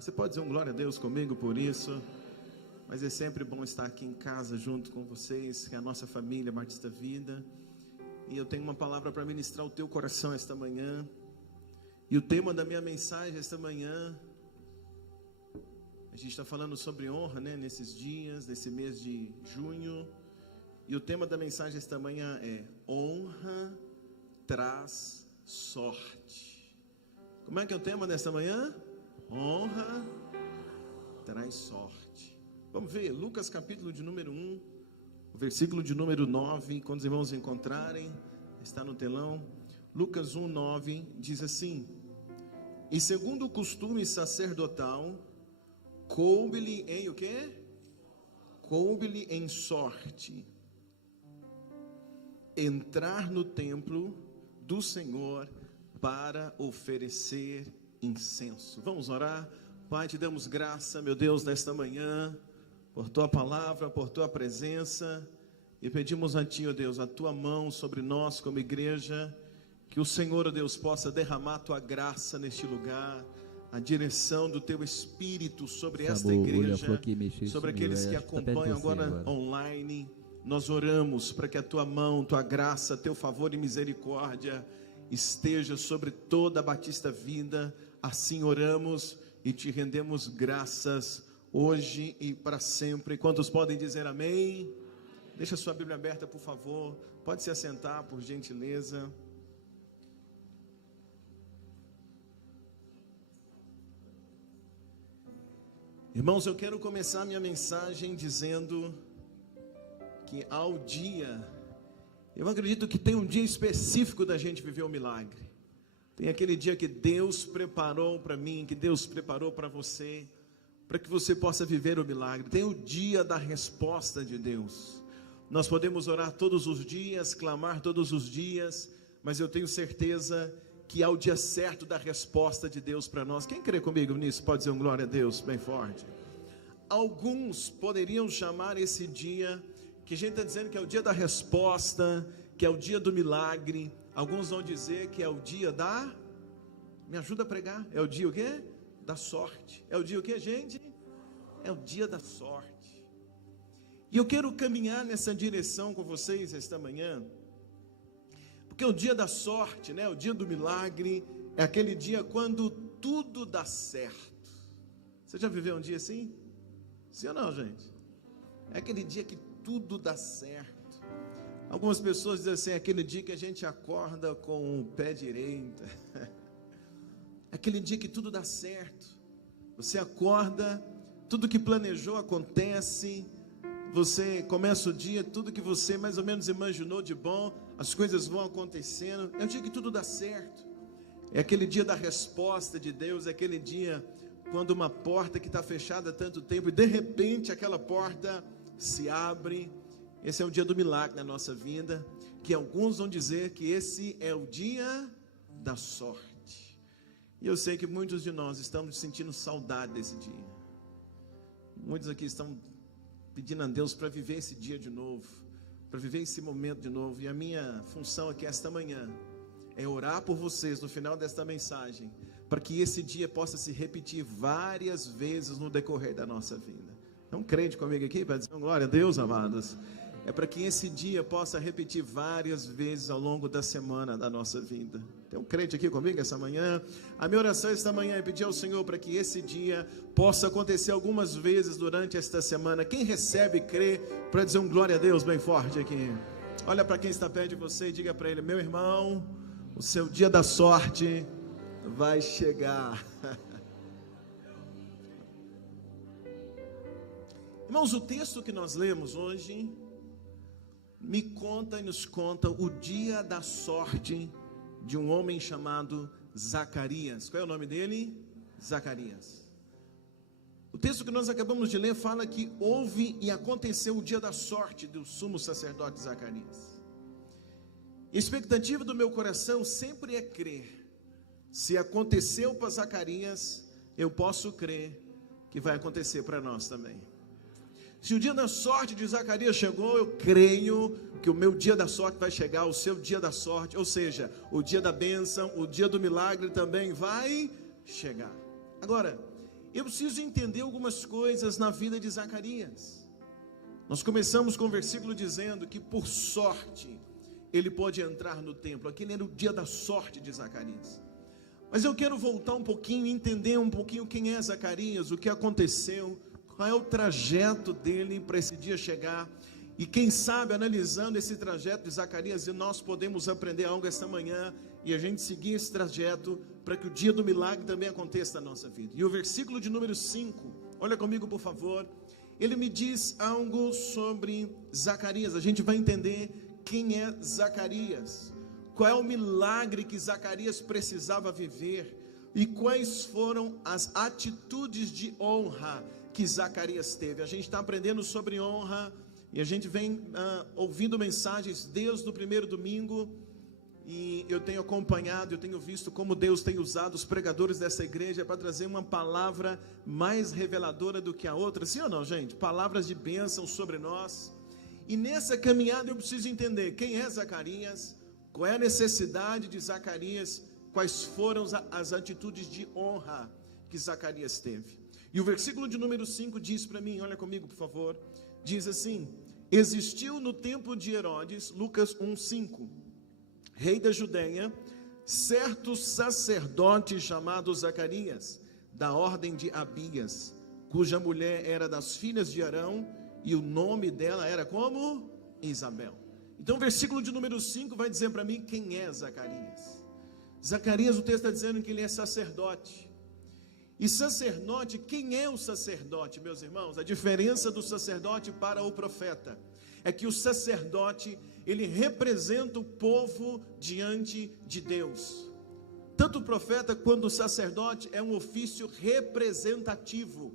sentar. Você pode dizer um glória a Deus comigo por isso? Mas é sempre bom estar aqui em casa junto com vocês, que é a nossa família Batista Vida. E eu tenho uma palavra para ministrar o teu coração esta manhã. E o tema da minha mensagem esta manhã, a gente está falando sobre honra, né? Nesses dias, nesse mês de junho. E o tema da mensagem esta manhã é: honra traz sorte. Como é que é o tema desta manhã? Honra traz sorte. Vamos ver, Lucas capítulo de número 1, versículo de número 9. Quando os irmãos encontrarem, está no telão. Lucas 1, 9 diz assim: e segundo o costume sacerdotal, coube-lhe em o quê? Coube-lhe em sorte entrar no templo do Senhor para oferecer incenso. Vamos orar. Pai, te damos graça, meu Deus, nesta manhã, por tua palavra, por tua presença, e pedimos a ti, ó Deus, a tua mão sobre nós como igreja, que o Senhor, ó Deus, possa derramar a tua graça neste lugar, a direção do teu Espírito sobre esta igreja, sobre aqueles que acompanham agora online. Nós oramos para que a tua mão, tua graça, teu favor e misericórdia esteja sobre toda a Batista Vida. Assim oramos e te rendemos graças hoje e para sempre. Quantos podem dizer amém? Deixa a sua Bíblia aberta, por favor. Pode se assentar, por gentileza. Irmãos, eu quero começar minha mensagem dizendo que ao dia, eu acredito que tem um dia específico da gente viver o milagre. Tem aquele dia que Deus preparou para mim, que Deus preparou para você, para que você possa viver o milagre. Tem o dia da resposta de Deus. Nós podemos orar todos os dias, clamar todos os dias, mas eu tenho certeza que há o dia certo da resposta de Deus para nós. Quem crê comigo nisso pode dizer um glória a Deus bem forte. Alguns poderiam chamar esse dia, que a gente está dizendo que é o dia da resposta, que é o dia do milagre. Alguns vão dizer que é o dia da... Me ajuda a pregar. É o dia o quê? Da sorte. É o dia o quê, gente? É o dia da sorte. E eu quero caminhar nessa direção com vocês esta manhã, porque o dia da sorte, né? O dia do milagre, é aquele dia quando tudo dá certo. Você já viveu um dia assim? Sim ou não, gente? É aquele dia que tudo dá certo. Algumas pessoas dizem assim: é aquele dia que a gente acorda com o pé direito. É aquele dia que tudo dá certo. Você acorda, tudo que planejou acontece. Você começa o dia, tudo que você mais ou menos imaginou de bom, as coisas vão acontecendo. É o dia que tudo dá certo. É aquele dia da resposta de Deus. É aquele dia quando uma porta que está fechada há tanto tempo, e de repente aquela porta se abre. Esse é o dia do milagre na nossa vida, que alguns vão dizer que esse é o dia da sorte. E eu sei que muitos de nós estamos sentindo saudade desse dia. Muitos aqui estão pedindo a Deus para viver esse dia de novo, para viver esse momento de novo. E a minha função aqui esta manhã é orar por vocês no final desta mensagem, para que esse dia possa se repetir várias vezes no decorrer da nossa vida. Então, crente comigo aqui para dizer glória a Deus, amados. É para que esse dia possa repetir várias vezes ao longo da semana da nossa vida. Tem um crente aqui comigo essa manhã? A minha oração esta manhã é pedir ao Senhor para que esse dia possa acontecer algumas vezes durante esta semana. Quem recebe e crê, para dizer um glória a Deus bem forte aqui. Olha para quem está perto de você e diga para ele: meu irmão, o seu dia da sorte vai chegar. Irmãos, o texto que nós lemos hoje me conta e nos conta o dia da sorte de um homem chamado Zacarias. Qual é o nome dele? Zacarias. O texto que nós acabamos de ler fala que houve e aconteceu o dia da sorte do sumo sacerdote Zacarias. A expectativa do meu coração sempre é crer. Se aconteceu para Zacarias, eu posso crer que vai acontecer para nós também. Se o dia da sorte de Zacarias chegou, eu creio que o meu dia da sorte vai chegar, o seu dia da sorte, ou seja, o dia da bênção, o dia do milagre também vai chegar. Agora, eu preciso entender algumas coisas na vida de Zacarias. Nós começamos com o versículo dizendo que por sorte ele pôde entrar no templo. Aquele era o dia da sorte de Zacarias. Mas eu quero voltar um pouquinho e entender um pouquinho quem é Zacarias, o que aconteceu, qual é o trajeto dele para esse dia chegar. E quem sabe, analisando esse trajeto de Zacarias, nós podemos aprender algo esta manhã e a gente seguir esse trajeto para que o dia do milagre também aconteça na nossa vida. E o versículo de número 5, olha comigo por favor, ele me diz algo sobre Zacarias. A gente vai entender quem é Zacarias, qual é o milagre que Zacarias precisava viver e quais foram as atitudes de honra que Zacarias teve. A gente está aprendendo sobre honra e a gente vem ouvindo mensagens desde o primeiro domingo, e eu tenho acompanhado, eu tenho visto como Deus tem usado os pregadores dessa igreja para trazer uma palavra mais reveladora do que a outra. Sim ou não, gente? Palavras de bênção sobre nós. E nessa caminhada eu preciso entender quem é Zacarias, qual é a necessidade de Zacarias, quais foram as atitudes de honra que Zacarias teve. E o versículo de número 5 diz para mim, olha comigo por favor, diz assim: existiu no tempo de Herodes, Lucas 1:5, rei da Judeia, certo sacerdote chamado Zacarias, da ordem de Abias, cuja mulher era das filhas de Arão, e o nome dela era como? Isabel. Então o versículo de número 5 vai dizer para mim quem é Zacarias. Zacarias, o texto está dizendo que ele é sacerdote. E sacerdote, quem é o sacerdote, meus irmãos? A diferença do sacerdote para o profeta é que o sacerdote, ele representa o povo diante de Deus. Tanto o profeta quanto o sacerdote é um ofício representativo.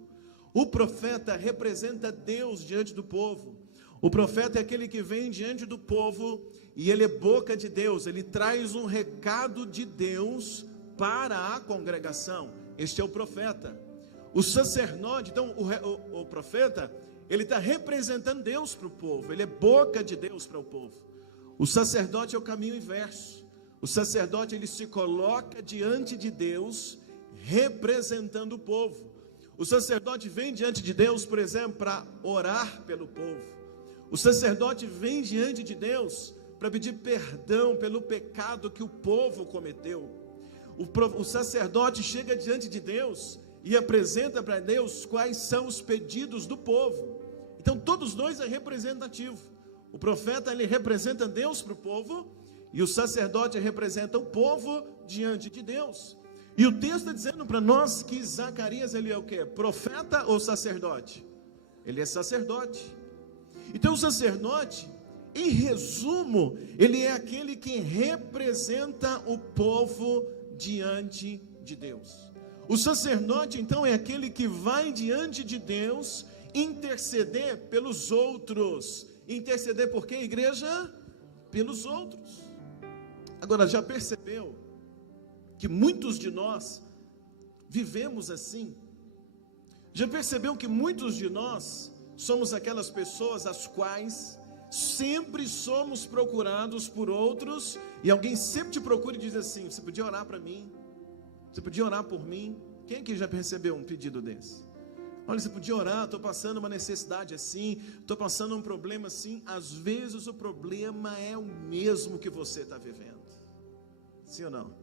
O profeta representa Deus diante do povo. O profeta é aquele que vem diante do povo e ele é boca de Deus, ele traz um recado de Deus para a congregação. Este é o profeta. O sacerdote, então o profeta, ele está representando Deus para o povo, ele é boca de Deus para o povo. O sacerdote é o caminho inverso. O sacerdote, ele se coloca diante de Deus, representando o povo. O sacerdote vem diante de Deus, por exemplo, para orar pelo povo. O sacerdote vem diante de Deus para pedir perdão pelo pecado que o povo cometeu. O sacerdote chega diante de Deus e apresenta para Deus quais são os pedidos do povo. Então todos dois é representativo. O profeta, ele representa Deus para o povo, e o sacerdote representa o povo diante de Deus. E o texto está dizendo para nós que Zacarias, ele é o quê? Profeta ou sacerdote? Ele é sacerdote. Então o sacerdote, em resumo, ele é aquele que representa o povo diante de Deus. O sacerdote, então, é aquele que vai diante de Deus interceder pelos outros. Interceder por quê, igreja? Pelos outros. Agora, já percebeu que muitos de nós vivemos assim? Já percebeu que muitos de nós somos aquelas pessoas as quais sempre somos procurados por outros, e alguém sempre te procura e diz assim: você podia orar para mim? Você podia orar por mim? Quem aqui já percebeu um pedido desse? Olha, você podia orar, estou passando uma necessidade assim, estou passando um problema assim. Às vezes o problema é o mesmo que você está vivendo. Sim ou não?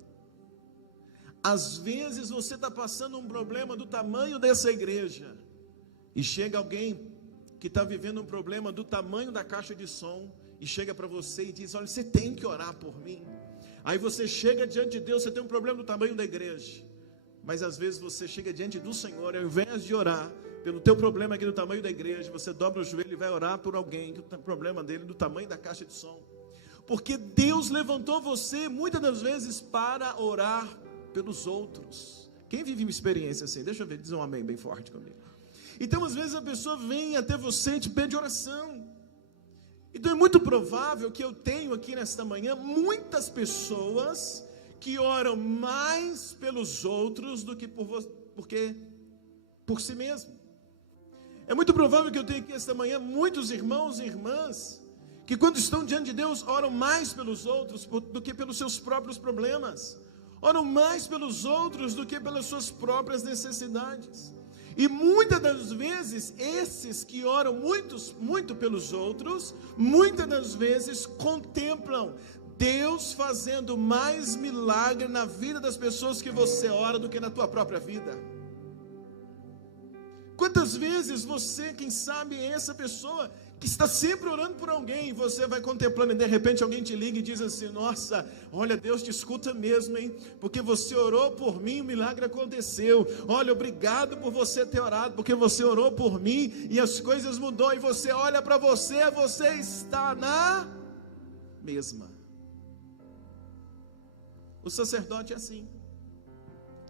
Às vezes você está passando um problema do tamanho dessa igreja, e chega alguém que está vivendo um problema do tamanho da caixa de som, e chega para você e diz: olha, você tem que orar por mim. Aí você chega diante de Deus, você tem um problema do tamanho da igreja, mas às vezes você chega diante do Senhor, ao invés de orar pelo teu problema aqui do tamanho da igreja, você dobra o joelho e vai orar por alguém que o problema dele do tamanho da caixa de som, porque Deus levantou você muitas das vezes para orar pelos outros. Quem vive uma experiência assim? Deixa eu ver, diz um amém bem forte comigo. Então às vezes a pessoa vem até você e te pede oração. Então é muito provável que eu tenho aqui nesta manhã muitas pessoas que oram mais pelos outros do que por si mesmo. É muito provável que eu tenha aqui esta manhã muitos irmãos e irmãs que, quando estão diante de Deus, oram mais pelos outros do que pelos seus próprios problemas, oram mais pelos outros do que pelas suas próprias necessidades. E muitas das vezes, esses que oram muito pelos outros, muitas das vezes contemplam Deus fazendo mais milagre na vida das pessoas que você ora do que na tua própria vida. Quantas vezes você, quem sabe, é essa pessoa que está sempre orando por alguém, e você vai contemplando, e de repente alguém te liga e diz assim: nossa, olha, Deus te escuta mesmo, hein? Porque você orou por mim, o milagre aconteceu. Olha, obrigado por você ter orado, porque você orou por mim e as coisas mudou. E você olha para você, você está na mesma. O sacerdote é assim,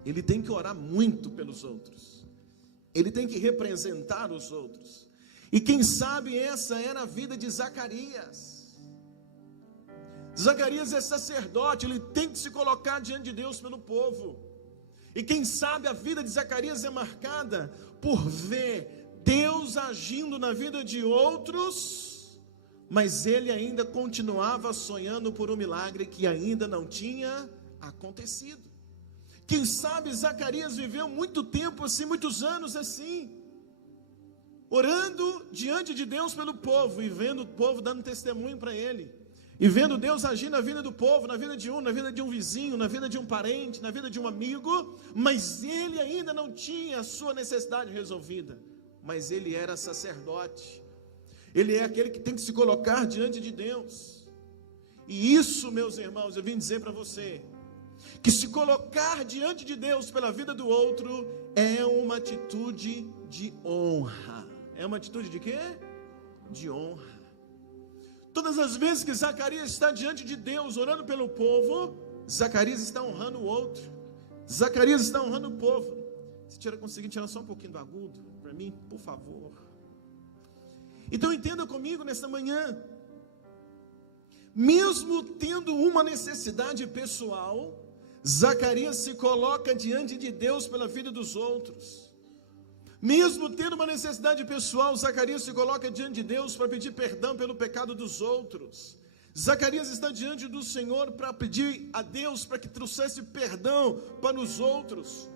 ele tem que orar muito pelos outros, ele tem que representar os outros. E quem sabe essa era a vida de Zacarias. Zacarias é sacerdote, ele tem que se colocar diante de Deus pelo povo. E quem sabe a vida de Zacarias é marcada por ver Deus agindo na vida de outros, mas ele ainda continuava sonhando por um milagre que ainda não tinha acontecido. Quem sabe Zacarias viveu muito tempo assim, muitos anos assim, orando diante de Deus pelo povo, e vendo o povo dando testemunho para ele, e vendo Deus agir na vida do povo, na vida de um vizinho, na vida de um parente, na vida de um amigo, mas ele ainda não tinha a sua necessidade resolvida. Mas ele era sacerdote, ele é aquele que tem que se colocar diante de Deus. E isso, meus irmãos, eu vim dizer para você, que se colocar diante de Deus pela vida do outro é uma atitude de honra. É uma atitude de quê? De honra. Todas as vezes que Zacarias está diante de Deus orando pelo povo, Zacarias está honrando o outro, Zacarias está honrando o povo. Se conseguir tirar só um pouquinho do agudo para mim, por favor. Então entenda comigo nesta manhã, mesmo tendo uma necessidade pessoal, Zacarias se coloca diante de Deus pela vida dos outros. Mesmo tendo uma necessidade pessoal, Zacarias se coloca diante de Deus para pedir perdão pelo pecado dos outros. Zacarias está diante do Senhor para pedir a Deus para que trouxesse perdão para os outros.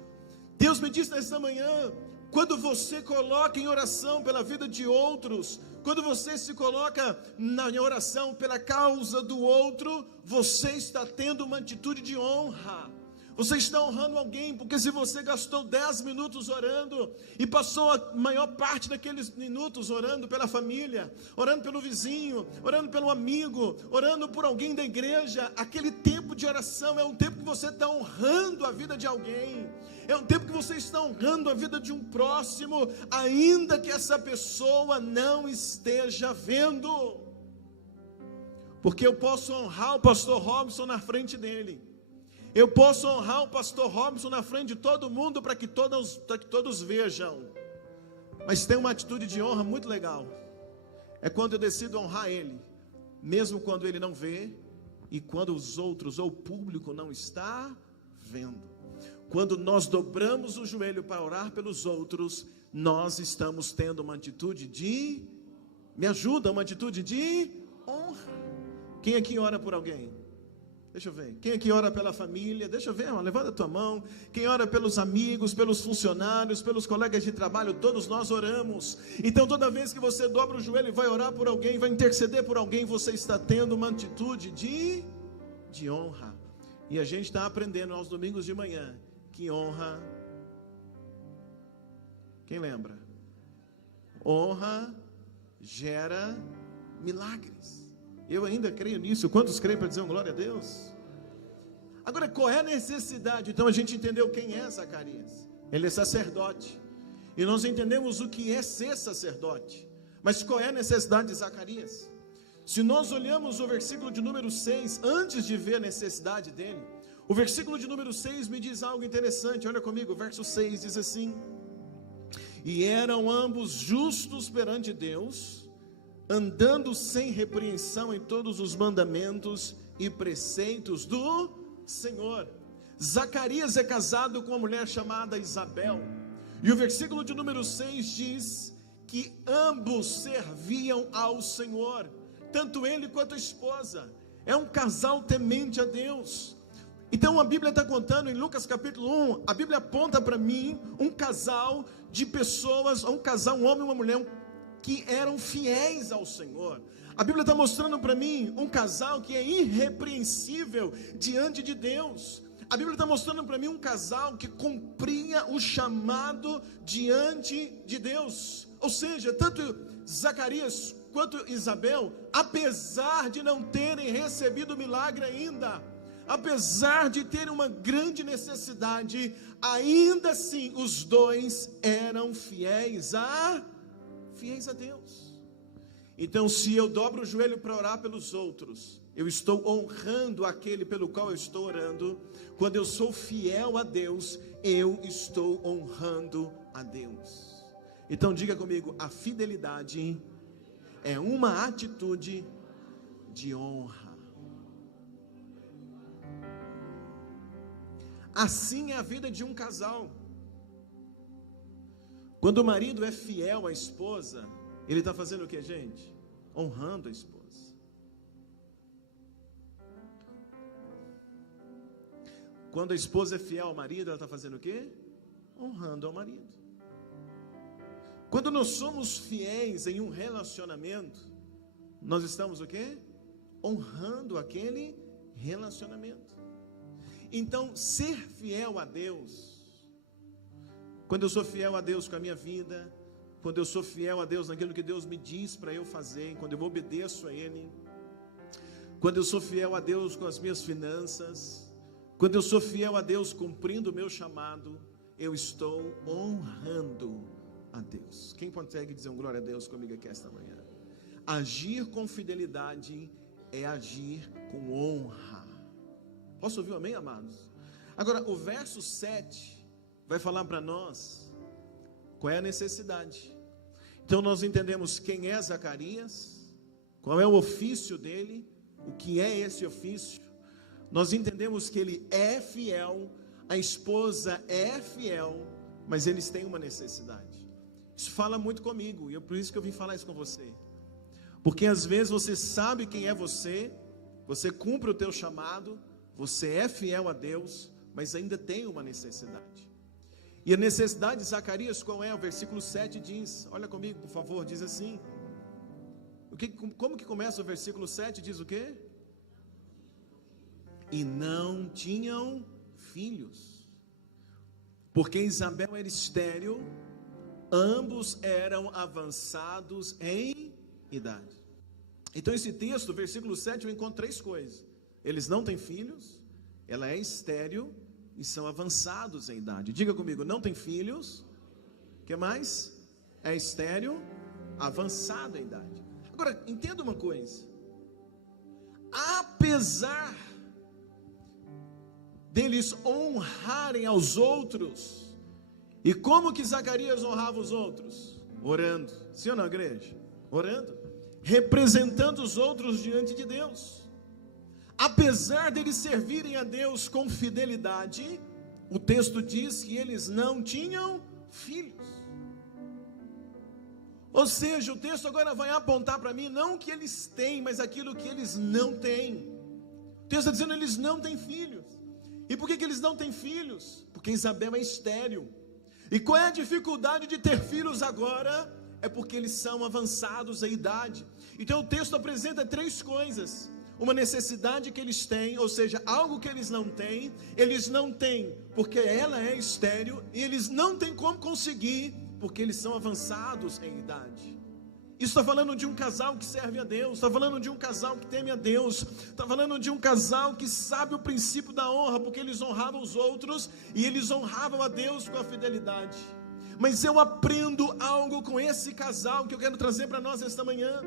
Deus me disse nesta manhã, quando você coloca em oração pela vida de outros, quando você se coloca na oração pela causa do outro, você está tendo uma atitude de honra. Você está honrando alguém, porque se você gastou 10 minutos orando, e passou a maior parte daqueles minutos orando pela família, orando pelo vizinho, orando pelo amigo, orando por alguém da igreja, aquele tempo de oração é um tempo que você está honrando a vida de alguém, é um tempo que você está honrando a vida de um próximo, ainda que essa pessoa não esteja vendo. Porque eu posso honrar o pastor Robson na frente dele, eu posso honrar o pastor Robson na frente de todo mundo, para que todos vejam. Mas tem uma atitude de honra muito legal, é quando eu decido honrar ele, mesmo quando ele não vê, e quando os outros ou o público não está vendo. Quando nós dobramos o joelho para orar pelos outros, nós estamos tendo uma atitude de, me ajuda, uma atitude de honra. Quem aqui ora por alguém? Deixa eu ver, quem aqui ora pela família? Deixa eu ver, levanta a tua mão. Quem ora pelos amigos, pelos funcionários, pelos colegas de trabalho? Todos nós oramos. Então toda vez que você dobra o joelho e vai orar por alguém, vai interceder por alguém, você está tendo uma atitude de honra. E a gente está aprendendo aos domingos de manhã que honra, quem lembra? Honra gera milagres. Eu ainda creio nisso. Quantos creem para dizer um glória a Deus? Agora, qual é a necessidade? Então a gente entendeu quem é Zacarias. Ele é sacerdote, e nós entendemos o que é ser sacerdote. Mas qual é a necessidade de Zacarias? Se nós olhamos o versículo de número 6, antes de ver a necessidade dele, o versículo de número 6 me diz algo interessante. Olha comigo, o verso 6 diz assim: e eram ambos justos perante Deus, andando sem repreensão em todos os mandamentos e preceitos do Senhor. Zacarias é casado com uma mulher chamada Isabel, e o versículo de número 6 diz que ambos serviam ao Senhor, tanto ele quanto a esposa. É um casal temente a Deus. Então a Bíblia está contando em Lucas capítulo 1, a Bíblia aponta para mim um casal de pessoas, um casal, um homem e uma mulher, que eram fiéis ao Senhor. A Bíblia está mostrando para mim um casal que é irrepreensível diante de Deus. A Bíblia está mostrando para mim um casal que cumpria o chamado diante de Deus. Ou seja, tanto Zacarias quanto Isabel, apesar de não terem recebido o milagre ainda, apesar de terem uma grande necessidade, ainda assim os dois eram fiéis a Deus. Então, se eu dobro o joelho para orar pelos outros, eu estou honrando aquele pelo qual eu estou orando. Quando eu sou fiel a Deus, eu estou honrando a Deus. Então diga comigo, a fidelidade é uma atitude de honra. Assim é a vida de um casal. Quando o marido é fiel à esposa, ele está fazendo o que, gente? Honrando a esposa. Quando a esposa é fiel ao marido, ela está fazendo o quê? Honrando ao marido. Quando nós somos fiéis em um relacionamento, nós estamos o quê? Honrando aquele relacionamento. Então, ser fiel a Deus, quando eu sou fiel a Deus com a minha vida, quando eu sou fiel a Deus naquilo que Deus me diz para eu fazer, quando eu obedeço a Ele, quando eu sou fiel a Deus com as minhas finanças, quando eu sou fiel a Deus cumprindo o meu chamado, eu estou honrando a Deus. Quem consegue dizer um glória a Deus comigo aqui esta manhã? Agir com fidelidade é agir com honra. Posso ouvir um amém, amados? Agora, o verso 7 vai falar para nós qual é a necessidade. Então nós entendemos quem é Zacarias, qual é o ofício dele, o que é esse ofício. Nós entendemos que ele é fiel, a esposa é fiel, mas eles têm uma necessidade. Isso fala muito comigo, e é por isso que eu vim falar isso com você. Porque às vezes você sabe quem é você cumpre o teu chamado, você é fiel a Deus, mas ainda tem uma necessidade. E a necessidade de Zacarias qual é? O versículo 7 diz, olha comigo por favor, diz assim, como que começa o versículo 7? Diz o quê? E não tinham filhos, porque Isabel era estéril, ambos eram avançados em idade. Então esse texto, versículo 7, eu encontro três coisas. Eles não têm filhos, ela é estéril e são avançados em idade. Diga comigo, não tem filhos, o que mais? É estéril, avançado em idade. Agora, entenda uma coisa, apesar deles honrarem aos outros, e como que Zacarias honrava os outros? Orando, sim ou não, igreja? Orando, representando os outros diante de Deus. Apesar deles servirem a Deus com fidelidade, o texto diz que eles não tinham filhos. Ou seja, o texto agora vai apontar para mim, não o que eles têm, mas aquilo que eles não têm. O texto está dizendo que eles não têm filhos. E por que eles não têm filhos? Porque Isabel é estéril. E qual é a dificuldade de ter filhos agora? É porque eles são avançados em idade. Então o texto apresenta três coisas. Uma necessidade que eles têm, ou seja, algo que eles não têm porque ela é estéril, e eles não têm como conseguir, porque eles são avançados em idade. Isso está falando de um casal que serve a Deus, está falando de um casal que teme a Deus, está falando de um casal que sabe o princípio da honra, porque eles honravam os outros, e eles honravam a Deus com a fidelidade. Mas eu aprendo algo com esse casal, que eu quero trazer para nós esta manhã.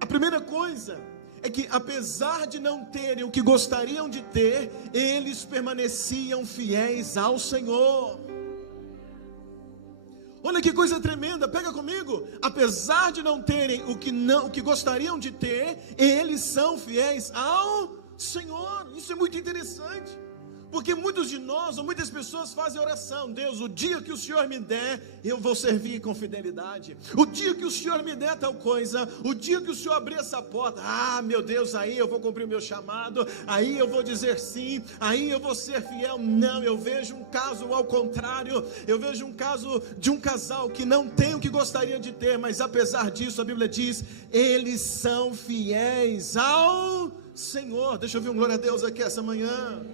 A primeira coisa é que apesar de não terem o que gostariam de ter, eles permaneciam fiéis ao Senhor. Olha que coisa tremenda, pega comigo. Apesar de não terem o que gostariam de ter, eles são fiéis ao Senhor. Isso é muito interessante. Porque muitos de nós, ou muitas pessoas fazem oração: Deus, o dia que o Senhor me der, eu vou servir com fidelidade. O dia que o Senhor me der tal coisa, o dia que o Senhor abrir essa porta, meu Deus, aí eu vou cumprir o meu chamado, aí eu vou dizer sim, aí eu vou ser fiel. Não, eu vejo um caso ao contrário. Eu vejo um caso de um casal que não tem o que gostaria de ter, mas apesar disso, a Bíblia diz, eles são fiéis ao Senhor. Deixa eu ouvir um glória a Deus aqui essa manhã.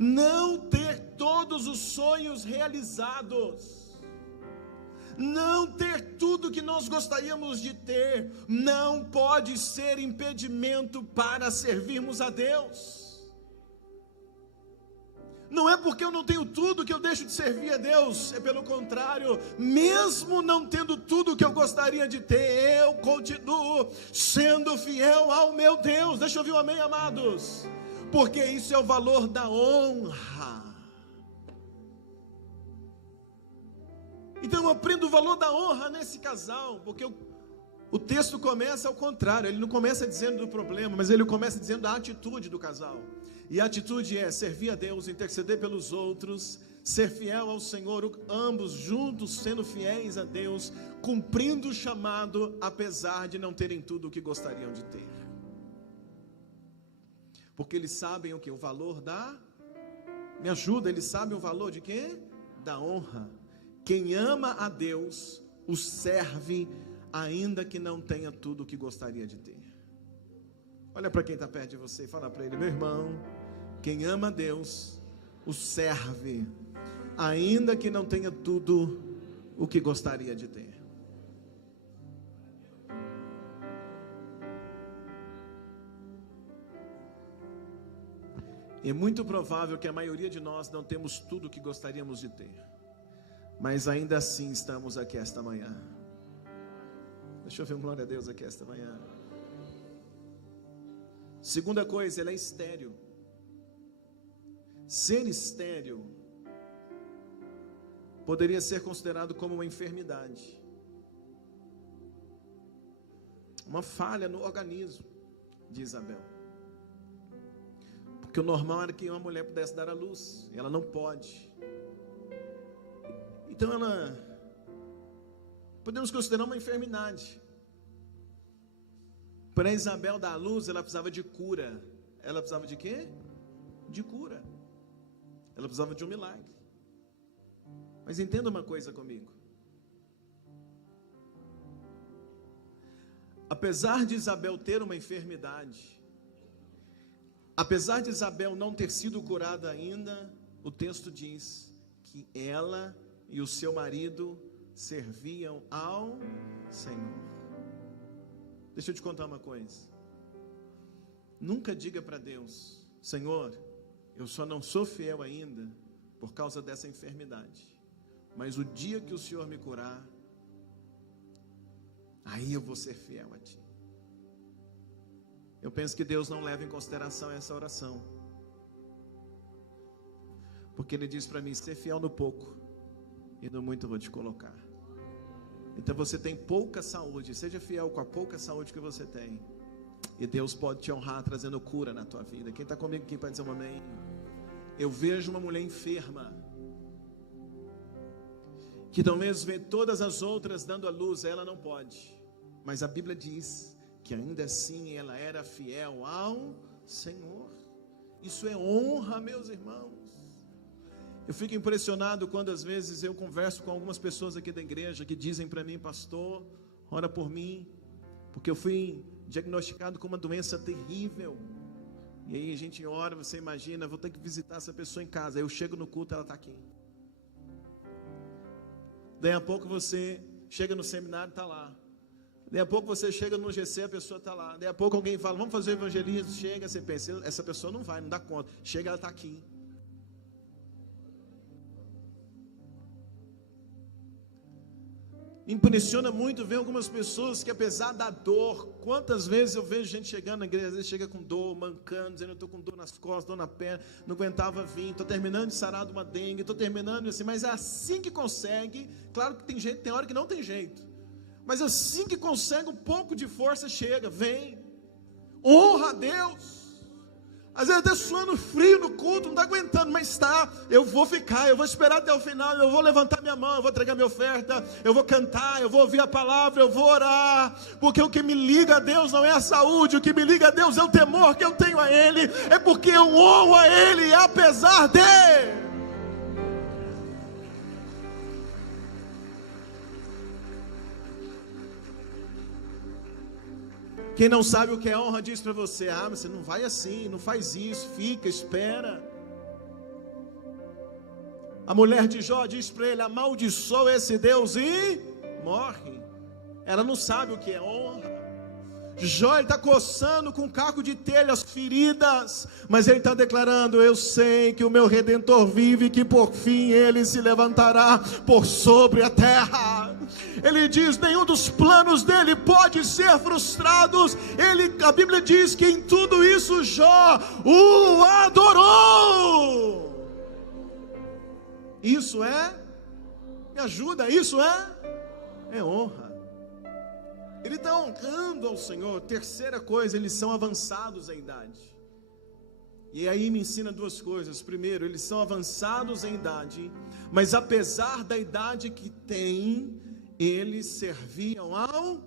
Não ter todos os sonhos realizados, não ter tudo que nós gostaríamos de ter, não pode ser impedimento para servirmos a Deus. Não é porque eu não tenho tudo que eu deixo de servir a Deus, é pelo contrário, mesmo não tendo tudo que eu gostaria de ter, eu continuo sendo fiel ao meu Deus. Deixa eu ouvir um amém, amados. Porque isso é o valor da honra. Então eu aprendo o valor da honra nesse casal, porque o texto começa ao contrário. Ele não começa dizendo do problema, mas ele começa dizendo da atitude do casal. E a atitude é servir a Deus, interceder pelos outros, ser fiel ao Senhor, ambos juntos sendo fiéis a Deus, cumprindo o chamado, apesar de não terem tudo o que gostariam de ter. Porque eles sabem o que? O valor da... Me ajuda, eles sabem o valor de quê? Da honra. Quem ama a Deus, o serve, ainda que não tenha tudo o que gostaria de ter. Olha para quem está perto de você e fala para ele: meu irmão, quem ama a Deus, o serve, ainda que não tenha tudo o que gostaria de ter. É muito provável que a maioria de nós não temos tudo o que gostaríamos de ter, mas ainda assim estamos aqui esta manhã. Deixa eu ver um glória a Deus aqui esta manhã. Segunda coisa, ele é estéril. Ser estéril poderia ser considerado como uma enfermidade, uma falha no organismo de Isabel. Porque o normal era que uma mulher pudesse dar à luz, e ela não pode. Então podemos considerar uma enfermidade. Para Isabel dar à luz, ela precisava de cura. Ela precisava de quê? De cura. Ela precisava de um milagre. Mas entenda uma coisa comigo. Apesar de Isabel ter uma enfermidade, apesar de Isabel não ter sido curada ainda, o texto diz que ela e o seu marido serviam ao Senhor. Deixa eu te contar uma coisa. Nunca diga para Deus: Senhor, eu só não sou fiel ainda por causa dessa enfermidade, mas o dia que o Senhor me curar, aí eu vou ser fiel a Ti. Eu penso que Deus não leva em consideração essa oração, porque Ele diz para mim: ser fiel no pouco, e no muito eu vou te colocar. Então você tem pouca saúde, seja fiel com a pouca saúde que você tem, e Deus pode te honrar trazendo cura na tua vida. Quem está comigo aqui para dizer um amém? Eu vejo uma mulher enferma, que talvez vê todas as outras dando a luz, ela não pode, mas a Bíblia diz que ainda assim ela era fiel ao Senhor. Isso é honra, meus irmãos. Eu fico impressionado quando às vezes eu converso com algumas pessoas aqui da igreja que dizem para mim: pastor, ora por mim, porque eu fui diagnosticado com uma doença terrível. E aí a gente ora, você imagina, vou ter que visitar essa pessoa em casa. Aí eu chego no culto, ela está aqui. Daí a pouco você chega no seminário, está lá. Daí a pouco você chega no GC, a pessoa está lá. Daí a pouco alguém fala: vamos fazer o evangelismo. Chega, você pensa: essa pessoa não vai, não dá conta. Chega, ela está aqui. Impressiona muito ver algumas pessoas que, apesar da dor, quantas vezes eu vejo gente chegando na igreja, às vezes chega com dor, mancando, dizendo: eu estou com dor nas costas, dor na perna, não aguentava vir, estou terminando de sarar de uma dengue, estou terminando assim, mas é assim que consegue. Claro que tem jeito, tem hora que não tem jeito, mas assim que consegue, um pouco de força chega, vem, honra a Deus. Às vezes até suando frio no culto, não está aguentando, mas está, eu vou ficar, eu vou esperar até o final, eu vou levantar minha mão, eu vou entregar minha oferta, eu vou cantar, eu vou ouvir a palavra, eu vou orar, porque o que me liga a Deus não é a saúde, o que me liga a Deus é o temor que eu tenho a Ele, é porque eu honro a Ele, apesar de... Quem não sabe o que é honra diz para você: ah, mas você não vai assim, não faz isso, fica, espera. A mulher de Jó diz para ele: amaldiçoa esse Deus e morre. Ela não sabe o que é honra. Jó está coçando com um caco de telhas feridas, mas ele está declarando: eu sei que o meu Redentor vive e que por fim ele se levantará por sobre a terra. Ele diz: nenhum dos planos dele pode ser frustrados. A Bíblia diz que em tudo isso Jó o adorou. Isso me ajuda, isso é honra. Ele está honrando ao Senhor. Terceira coisa, eles são avançados em idade. E aí me ensina duas coisas. Primeiro, eles são avançados em idade, mas apesar da idade que têm, eles serviam ao...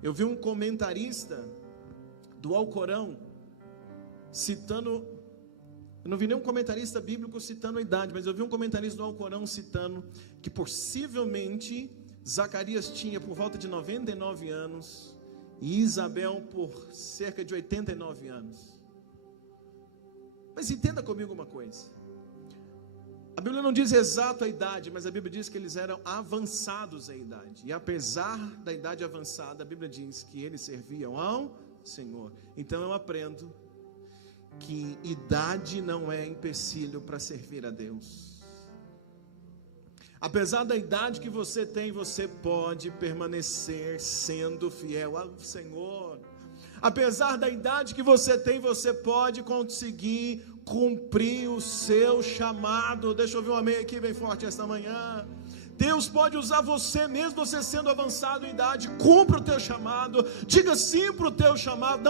Eu vi um comentarista do Alcorão citando... Eu não vi nenhum comentarista bíblico citando a idade, mas eu vi um comentarista do Alcorão citando que possivelmente Zacarias tinha por volta de 99 anos e Isabel por cerca de 89 anos. Mas entenda comigo uma coisa. A Bíblia não diz exato a idade, mas a Bíblia diz que eles eram avançados em idade. E apesar da idade avançada, a Bíblia diz que eles serviam ao Senhor. Então eu aprendo que idade não é empecilho para servir a Deus. Apesar da idade que você tem, você pode permanecer sendo fiel ao Senhor. Apesar da idade que você tem, você pode conseguir cumprir o seu chamado. Deixa eu ouvir um amém aqui bem forte esta manhã. Deus pode usar você, mesmo você sendo avançado em idade. Cumpra o teu chamado, diga sim para o teu chamado.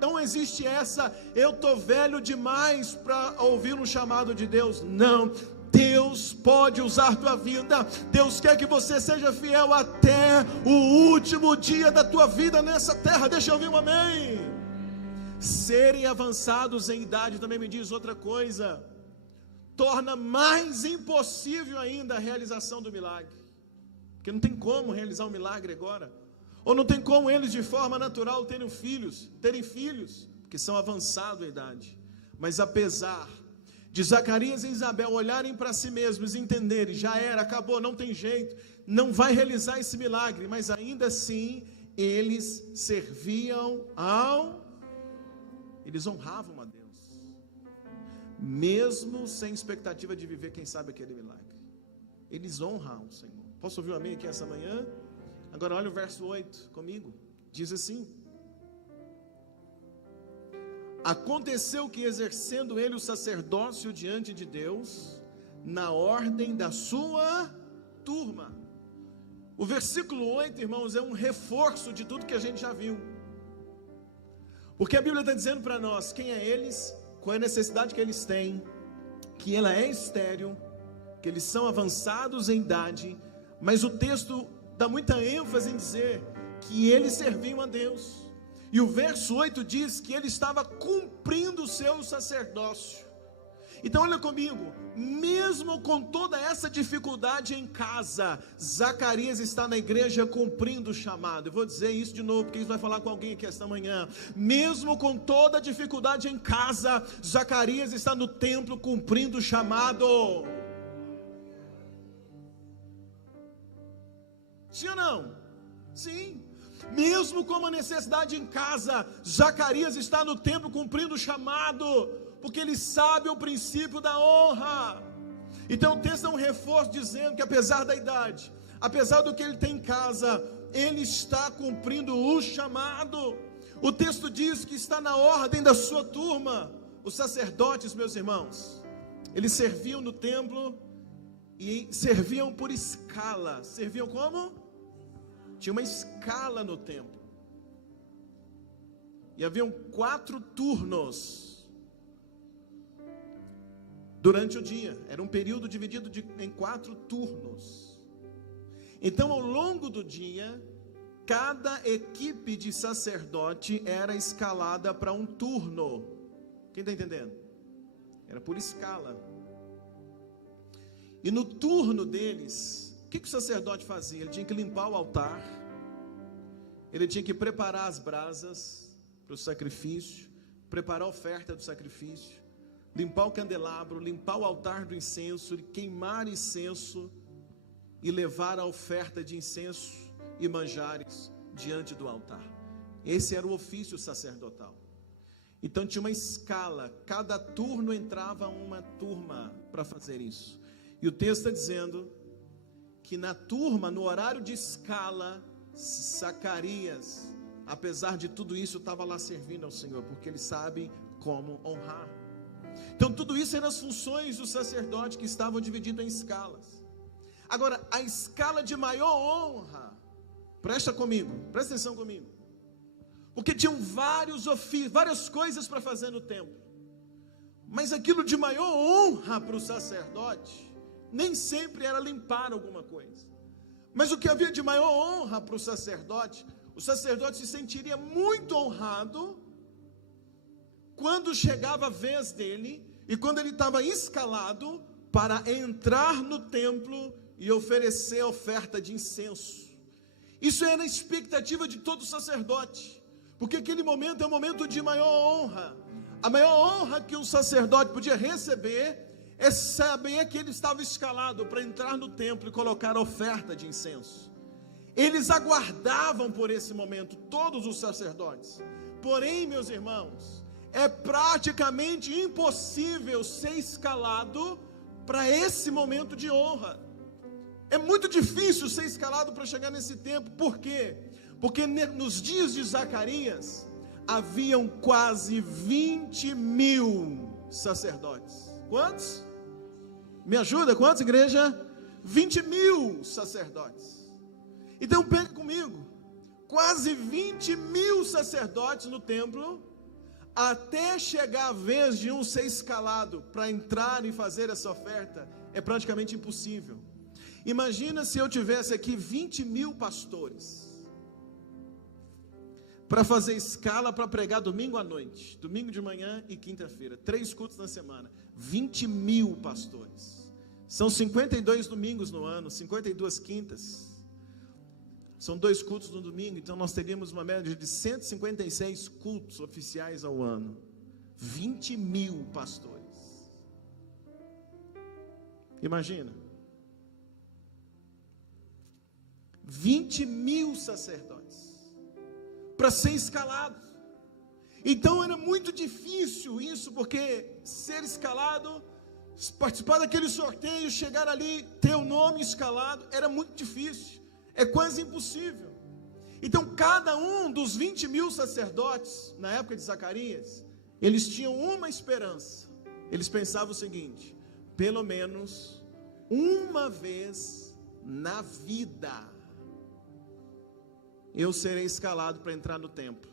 Não existe essa, eu estou velho demais para ouvir um chamado de Deus. Não, Deus pode usar a tua vida. Deus quer que você seja fiel até o último dia da tua vida nessa terra. Deixa eu ouvir um amém. Serem avançados em idade também me diz outra coisa, torna mais impossível ainda a realização do milagre, porque não tem como realizar um milagre agora, ou não tem como eles de forma natural terem filhos, porque são avançados em idade. Mas apesar de Zacarias e Isabel olharem para si mesmos e entenderem, já era, acabou, não tem jeito, não vai realizar esse milagre, mas ainda assim, eles serviam eles honravam a Deus, mesmo sem expectativa de viver, quem sabe, aquele milagre. Eles honram o Senhor. Posso ouvir um amém aqui essa manhã? Agora olha o verso 8 comigo, diz assim: aconteceu que, exercendo ele o sacerdócio diante de Deus, na ordem da sua turma. O versículo 8, irmãos, é um reforço de tudo que a gente já viu, porque a Bíblia está dizendo para nós quem é eles, qual é a necessidade que eles têm, que ela é estéril, que eles são avançados em idade, mas o texto dá muita ênfase em dizer que eles serviam a Deus. E o verso 8 diz que ele estava cumprindo o seu sacerdócio. Então olha comigo, mesmo com toda essa dificuldade em casa, Zacarias está na igreja cumprindo o chamado. Eu vou dizer isso de novo, porque isso vai falar com alguém aqui esta manhã. Mesmo com toda a dificuldade em casa, Zacarias está no templo cumprindo o chamado. Sim ou não? Sim. Mesmo com uma necessidade em casa, Zacarias está no templo cumprindo o chamado, porque ele sabe o princípio da honra. Então o texto é um reforço dizendo que apesar da idade, apesar do que ele tem em casa, ele está cumprindo o chamado. O texto diz que está na ordem da sua turma. Os sacerdotes, meus irmãos, eles serviam no templo e serviam por escala. Serviam como? Tinha uma escala no templo. E haviam 4 turnos durante o dia. Era um período dividido em 4 turnos. Então, ao longo do dia, cada equipe de sacerdote era escalada para um turno. Quem está entendendo? Era por escala. E no turno deles, o que o sacerdote fazia? Ele tinha que limpar o altar, ele tinha que preparar as brasas para o sacrifício, preparar a oferta do sacrifício, limpar o candelabro, limpar o altar do incenso, queimar incenso e levar a oferta de incenso e manjares diante do altar. Esse era o ofício sacerdotal. Então tinha uma escala, cada turno entrava uma turma para fazer isso. E o texto está dizendo que na turma, no horário de escala, Zacarias, apesar de tudo isso, estava lá servindo ao Senhor, porque ele sabe como honrar. Então tudo isso eram as funções do sacerdote que estavam divididas em escalas. Agora, a escala de maior honra, presta atenção comigo, porque tinham vários ofícios, várias coisas para fazer no templo, mas aquilo de maior honra para o sacerdote, nem sempre era limpar alguma coisa, mas o que havia de maior honra para o sacerdote se sentiria muito honrado, quando chegava a vez dele, e quando ele estava escalado, para entrar no templo, e oferecer a oferta de incenso. Isso era a expectativa de todo sacerdote, porque aquele momento é um momento de maior honra. A maior honra que um sacerdote podia receber é saber que ele estava escalado para entrar no templo e colocar a oferta de incenso. Eles aguardavam por esse momento, todos os sacerdotes. Porém, meus irmãos, é praticamente impossível ser escalado para esse momento de honra. É muito difícil ser escalado para chegar nesse tempo. Por quê? Porque nos dias de Zacarias, haviam quase 20.000 sacerdotes. Quantos? Me ajuda, quantos, igreja? 20.000 sacerdotes. Então pega comigo, quase 20.000 sacerdotes no templo, até chegar a vez de um ser escalado para entrar e fazer essa oferta, é praticamente impossível. Imagina se eu tivesse aqui 20.000 pastores para fazer escala para pregar domingo à noite, domingo de manhã e quinta-feira, 3 cultos na semana. 20.000 pastores, são 52 domingos no ano, 52 quintas, são 2 cultos no domingo, então nós teríamos uma média de 156 cultos oficiais ao ano. 20.000 pastores, imagina, 20.000 sacerdotes para ser escalados. Então era muito difícil isso, porque ser escalado, participar daquele sorteio, chegar ali, ter o nome escalado, era muito difícil, é quase impossível. Então cada um dos 20.000 sacerdotes, na época de Zacarias, eles tinham uma esperança. Eles pensavam o seguinte: pelo menos uma vez na vida eu serei escalado para entrar no templo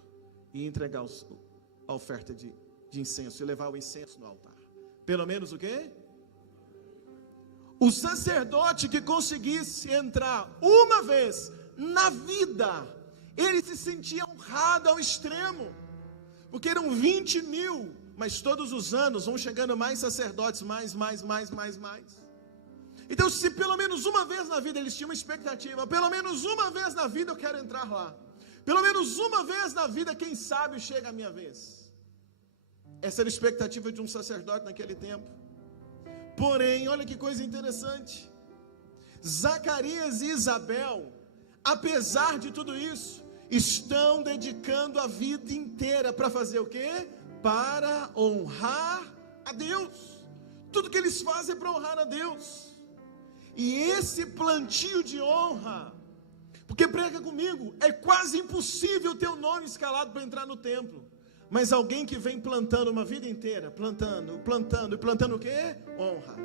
e entregar a oferta de incenso, e levar o incenso no altar. Pelo menos o quê? O sacerdote que conseguisse entrar uma vez na vida, ele se sentia honrado ao extremo, porque eram 20.000, mas todos os anos vão chegando mais sacerdotes, mais. Então, se pelo menos uma vez na vida eles tinham uma expectativa, pelo menos uma vez na vida eu quero entrar lá, pelo menos uma vez na vida, quem sabe chega a minha vez. Essa era a expectativa de um sacerdote naquele tempo. Porém, olha que coisa interessante, Zacarias e Isabel, apesar de tudo isso, estão dedicando a vida inteira para fazer o quê? Para honrar a Deus. Tudo que eles fazem é para honrar a Deus. E esse plantio de honra, porque prega comigo, é quase impossível ter o nome escalado para entrar no templo, mas alguém que vem plantando uma vida inteira, plantando o quê? Honra.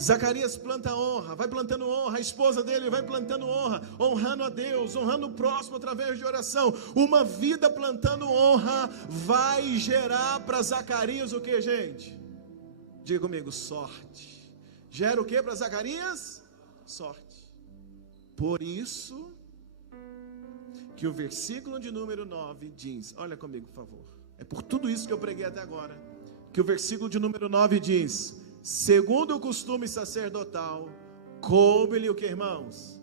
Zacarias planta honra, vai plantando honra, a esposa dele vai plantando honra, honrando a Deus, honrando o próximo através de oração. Uma vida plantando honra vai gerar para Zacarias o que, gente? Diga comigo, sorte. Gera o que para Zacarias? Sorte. Por isso que o versículo de número 9 diz, olha comigo por favor, é por tudo isso que eu preguei até agora, que o versículo de número 9 diz: segundo o costume sacerdotal, coube-lhe o que, irmãos?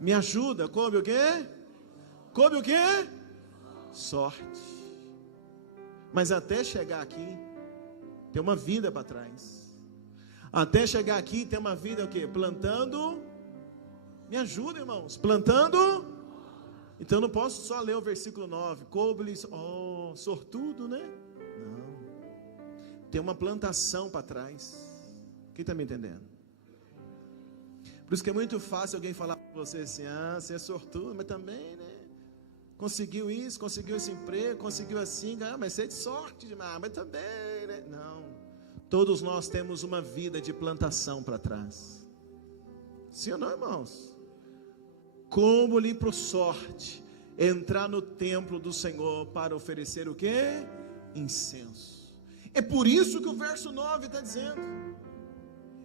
Me ajuda, coube o que? Coube o que? Sorte. Mas até chegar aqui, tem uma vida para trás. Até chegar aqui, tem uma vida o que? Plantando. Me ajuda, irmãos, plantando. Então eu não posso só ler o versículo 9, coube-lhe, oh, sortudo, né? Não. Tem uma plantação para trás. Quem está me entendendo? Por isso que é muito fácil alguém falar para você assim: ah, você é sortudo, mas também, né? Conseguiu isso, conseguiu esse emprego, conseguiu assim, ah, mas você é de sorte demais, mas também, né? Não. Todos nós temos uma vida de plantação para trás. Sim ou não, irmãos? Como lhe por sorte entrar no templo do Senhor para oferecer o quê? Incenso. É por isso que o verso 9 está dizendo,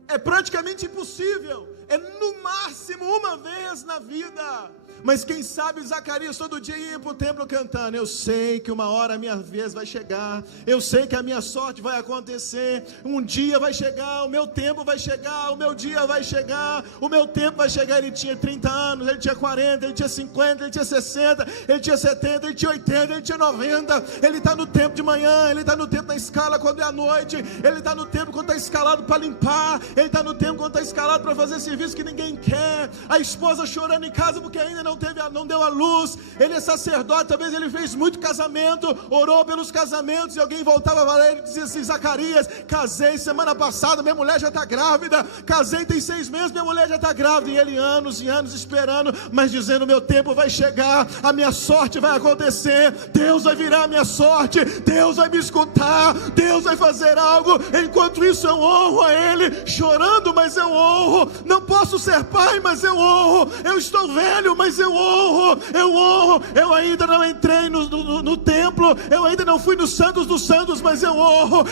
é praticamente impossível, é no máximo uma vez na vida. Mas quem sabe Zacarias todo dia ia para o templo cantando: eu sei que uma hora a minha vez vai chegar, eu sei que a minha sorte vai acontecer, um dia vai chegar, o meu tempo vai chegar, o meu dia vai chegar, o meu tempo vai chegar. Ele tinha 30 anos, ele tinha 40, ele tinha 50, ele tinha 60, ele tinha 70, ele tinha 80, ele tinha 90, ele está no tempo de manhã, ele está no tempo da escala quando é à noite, ele está no tempo quando está escalado para limpar, ele está no tempo quando está escalado para fazer serviço que ninguém quer, a esposa chorando em casa porque ainda não deu a luz, ele é sacerdote, talvez ele fez muito casamento, orou pelos casamentos, e alguém voltava para ele e dizia assim: Zacarias, casei semana passada, minha mulher já está grávida, casei tem 6 meses, minha mulher já está grávida, e ele anos e anos esperando, mas dizendo: meu tempo vai chegar, a minha sorte vai acontecer, Deus vai virar a minha sorte, Deus vai me escutar, Deus vai fazer algo. Enquanto isso eu honro a ele, chorando, mas eu honro, não posso ser pai, mas eu honro, eu estou velho, mas eu honro, eu ainda não entrei no templo, eu ainda não fui no Santos dos Santos, mas eu honro,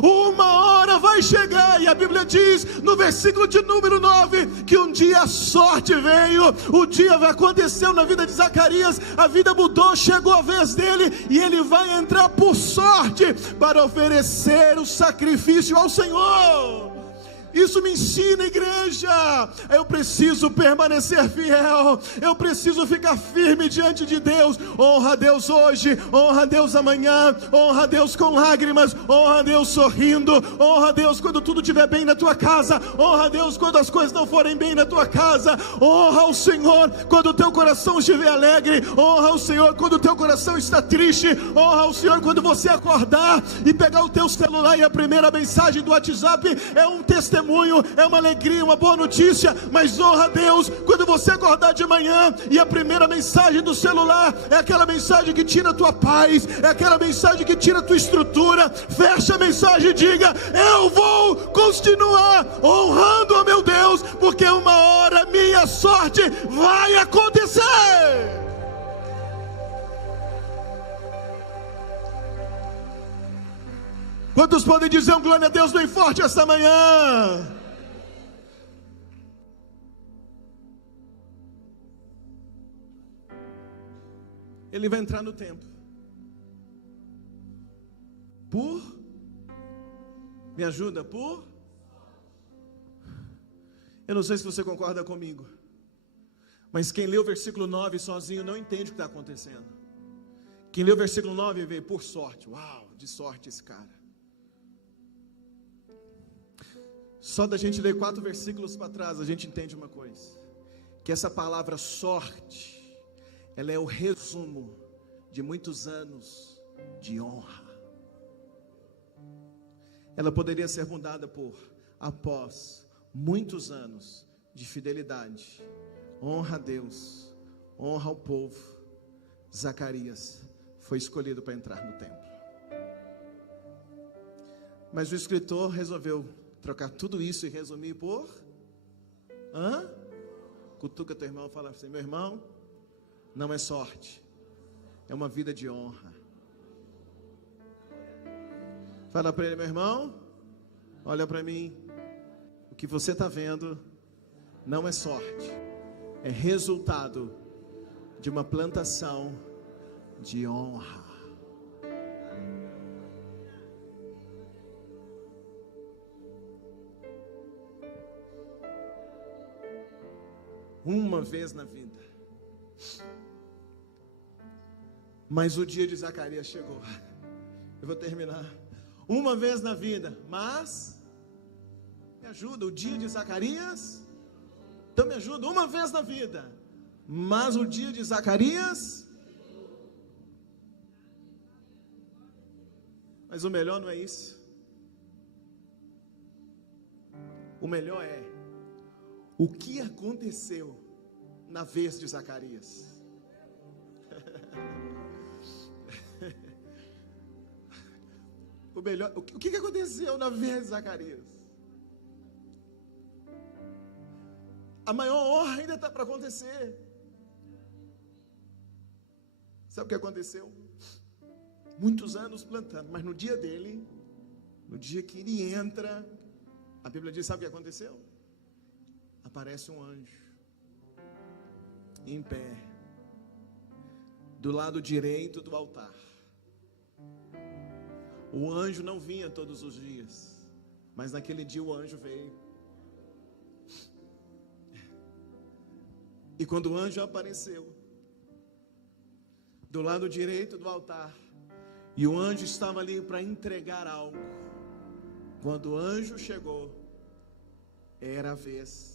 uma hora vai chegar, e a Bíblia diz, no versículo de número 9, que um dia a sorte veio, o dia aconteceu na vida de Zacarias, a vida mudou, chegou a vez dele, e ele vai entrar por sorte, para oferecer o sacrifício ao Senhor. Isso me ensina, igreja, eu preciso permanecer fiel, eu preciso ficar firme diante de Deus. Honra a Deus hoje, honra a Deus amanhã, honra a Deus com lágrimas, honra a Deus sorrindo, honra a Deus quando tudo estiver bem na tua casa, honra a Deus quando as coisas não forem bem na tua casa, honra o Senhor quando o teu coração estiver alegre, honra o Senhor quando o teu coração está triste, honra o Senhor quando você acordar e pegar o teu celular e a primeira mensagem do WhatsApp é um testemunho, é uma alegria, uma boa notícia. Mas honra a Deus quando você acordar de manhã e a primeira mensagem do celular é aquela mensagem que tira a tua paz, é aquela mensagem que tira a tua estrutura. Fecha a mensagem e diga: eu vou continuar honrando a meu Deus, porque uma hora minha sorte vai acontecer. Quantos podem dizer um glória a Deus bem forte esta manhã? Ele vai entrar no templo. Me ajuda, eu não sei se você concorda comigo, mas quem lê o versículo 9 sozinho não entende o que está acontecendo. Quem lê o versículo 9 vê: por sorte. Uau, de sorte esse cara. Só da gente ler 4 versículos para trás, a gente entende uma coisa: que essa palavra sorte, ela é o resumo de muitos anos de honra. Ela poderia ser mudada por: após muitos anos de fidelidade, honra a Deus, honra ao povo, Zacarias foi escolhido para entrar no templo. Mas o escritor resolveu trocar tudo isso e resumir por... Cutuca teu irmão e fala assim: meu irmão, não é sorte, é uma vida de honra. Fala para ele: meu irmão, olha para mim, o que você está vendo não é sorte, é resultado de uma plantação de honra. Uma vez na vida. Mas o dia de Zacarias chegou. Eu vou terminar. Uma vez na vida, mas me ajuda, o dia de Zacarias. Então me ajuda, uma vez na vida. Mas o dia de Zacarias. Mas o melhor não é isso. O melhor é o que aconteceu na vez de Zacarias. O melhor, o que aconteceu na vez de Zacarias? A maior honra ainda está para acontecer. Sabe o que aconteceu? Muitos anos plantando, mas no dia dele, no dia que ele entra, a Bíblia diz: sabe o que aconteceu? Aparece um anjo, em pé, do lado direito do altar. O anjo não vinha todos os dias, mas naquele dia o anjo veio. E quando o anjo apareceu, do lado direito do altar, e o anjo estava ali para entregar algo, quando o anjo chegou, era a vez.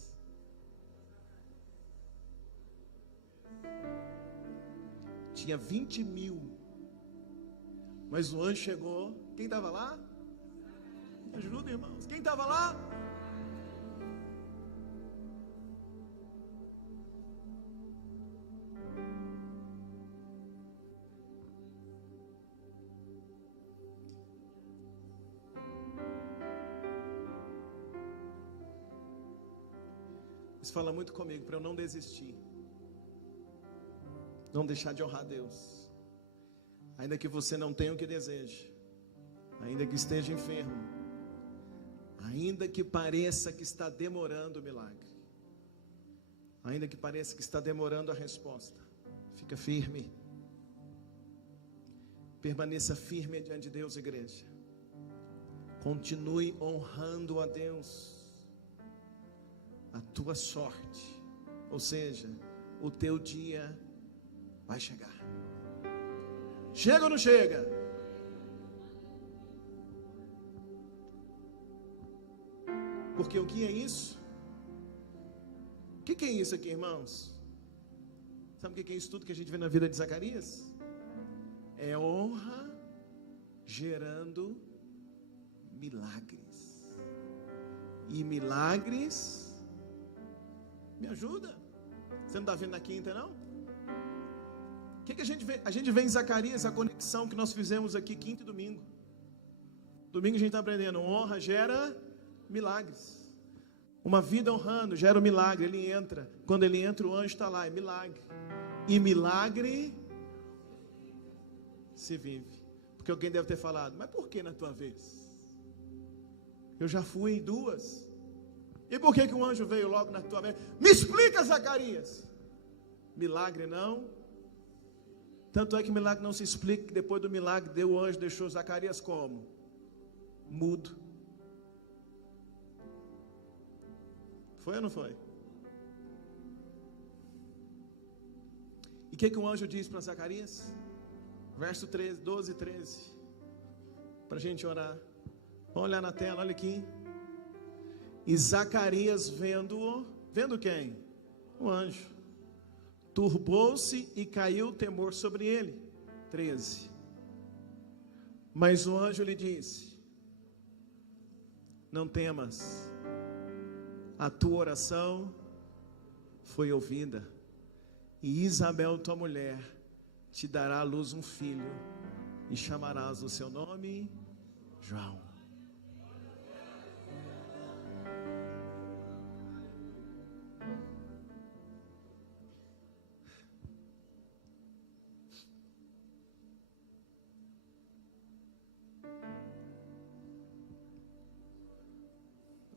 Tinha 20.000, mas o anjo chegou. Quem estava lá? Me ajuda, irmãos. Quem estava lá? Isso fala muito comigo, para eu não desistir, não deixar de honrar Deus, ainda que você não tenha o que deseja, ainda que esteja enfermo, ainda que pareça que está demorando o milagre, ainda que pareça que está demorando a resposta, fica firme, permaneça firme diante de Deus, igreja, continue honrando a Deus. A tua sorte, ou seja, o teu dia vai chegar. Chega ou não chega? Porque o que é isso? O que é isso aqui, irmãos? Sabe o que é isso tudo que a gente vê na vida de Zacarias? É honra gerando milagres. E milagres... Me ajuda. Você não está vendo na quinta, não? O que a gente vê? A gente vê em Zacarias a conexão que nós fizemos aqui quinta e domingo. Domingo a gente está aprendendo. Honra gera milagres. Uma vida honrando gera um milagre. Ele entra. Quando ele entra, o anjo está lá. É milagre. E milagre se vive. Porque alguém deve ter falado: mas por que na tua vez? Eu já fui em 2. E por que um anjo veio logo na tua vez? Me explica, Zacarias. Milagre não. Tanto é que milagre não se explica, que depois do milagre o anjo deixou Zacarias como? Mudo. Foi ou não foi? E o que um anjo diz para Zacarias? Verso 13, 12 e 13. Para a gente orar. Vamos olhar na tela, olha aqui. E Zacarias vendo-o, vendo quem? O anjo. Turbou-se e caiu o temor sobre ele. 13. Mas o anjo lhe disse: não temas, a tua oração foi ouvida, e Isabel, tua mulher, te dará à luz um filho, e chamarás o seu nome João.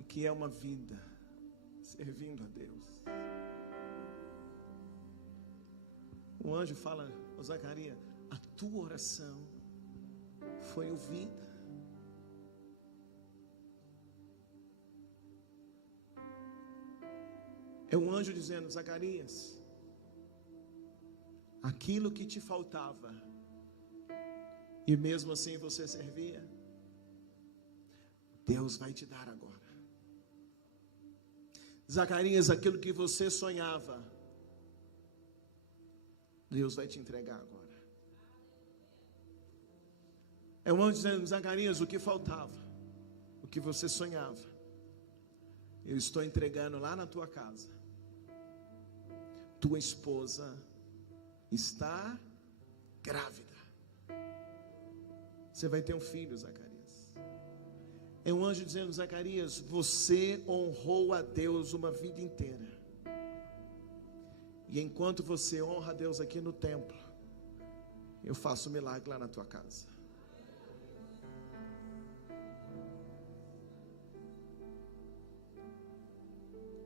que é uma vida servindo a Deus. O anjo fala: ô Zacarias, a tua oração foi ouvida. É um anjo dizendo: Zacarias, aquilo que te faltava, e mesmo assim você servia, Deus vai te dar agora. Zacarias, aquilo que você sonhava, Deus vai te entregar agora. É um anjo dizendo: Zacarias, o que faltava, o que você sonhava, eu estou entregando lá na tua casa. Tua esposa está grávida. Você vai ter um filho, Zacarias. É um anjo dizendo: Zacarias, você honrou a Deus uma vida inteira. E enquanto você honra a Deus aqui no templo, eu faço um milagre lá na tua casa.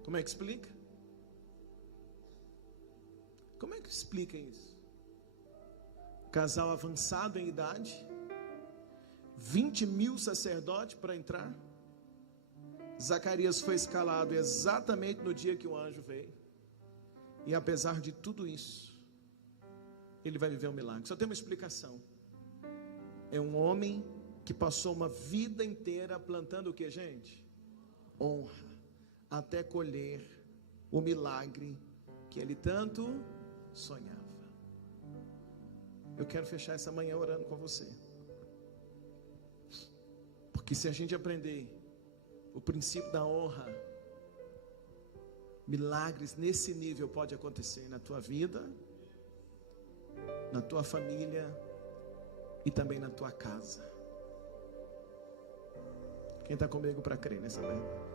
Como é que explica? Como é que explica isso? Casal avançado em idade, 20.000 sacerdotes para entrar. Zacarias foi escalado exatamente no dia que o anjo veio. E apesar de tudo isso, ele vai viver um milagre. Só tem uma explicação. É um homem que passou uma vida inteira plantando o que, gente? Honra, até colher o milagre que ele tanto sonhava. Eu quero fechar essa manhã orando com você, porque se a gente aprender o princípio da honra, milagres nesse nível pode acontecer na tua vida, na tua família e também na tua casa. Quem está comigo para crer nessa manhã?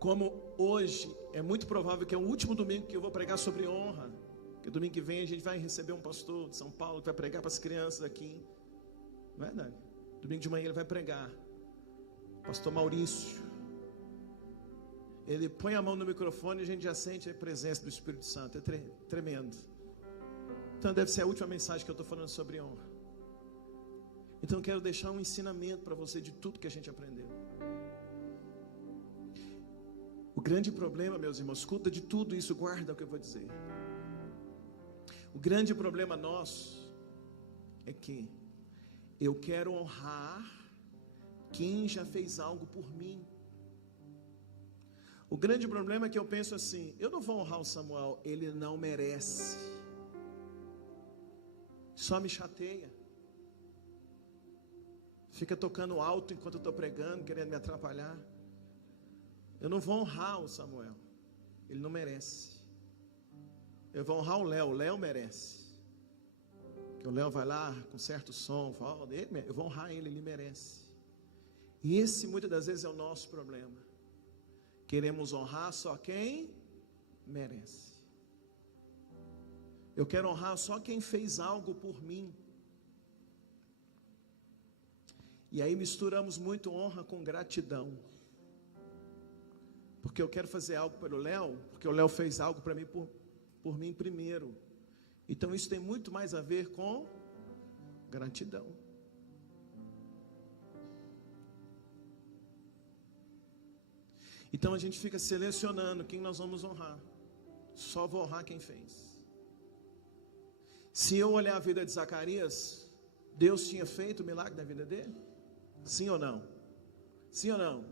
Como hoje é muito provável que é o último domingo que eu vou pregar sobre honra, porque domingo que vem a gente vai receber um pastor de São Paulo que vai pregar para as crianças aqui, não é verdade? Domingo de manhã ele vai pregar, pastor Maurício. Ele põe a mão no microfone e a gente já sente a presença do Espírito Santo, é tremendo. Então deve ser a última mensagem que eu estou falando sobre honra. Então eu quero deixar um ensinamento para você de tudo que a gente aprendeu. O grande problema, meus irmãos, escuta de tudo isso, guarda o que eu vou dizer. O grande problema nosso é que eu quero honrar quem já fez algo por mim. O grande problema é que eu penso assim: eu não vou honrar o Samuel, ele não merece. Só me chateia. Fica tocando alto enquanto eu estou pregando, querendo me atrapalhar. Eu não vou honrar o Samuel, ele não merece. Eu vou honrar o Léo merece. Que o Léo vai lá com certo som, fala, eu vou honrar ele merece. E esse muitas das vezes é o nosso problema. Queremos honrar só quem merece. Eu quero honrar só quem fez algo por mim. E aí misturamos muito honra com gratidão. Porque eu quero fazer algo pelo Léo, porque o Léo fez algo para mim por mim primeiro. Então isso tem muito mais a ver com gratidão. Então a gente fica selecionando quem nós vamos honrar. Só vou honrar quem fez. Se eu olhar a vida de Zacarias, Deus tinha feito o milagre na vida dele? Sim ou não? Sim ou não?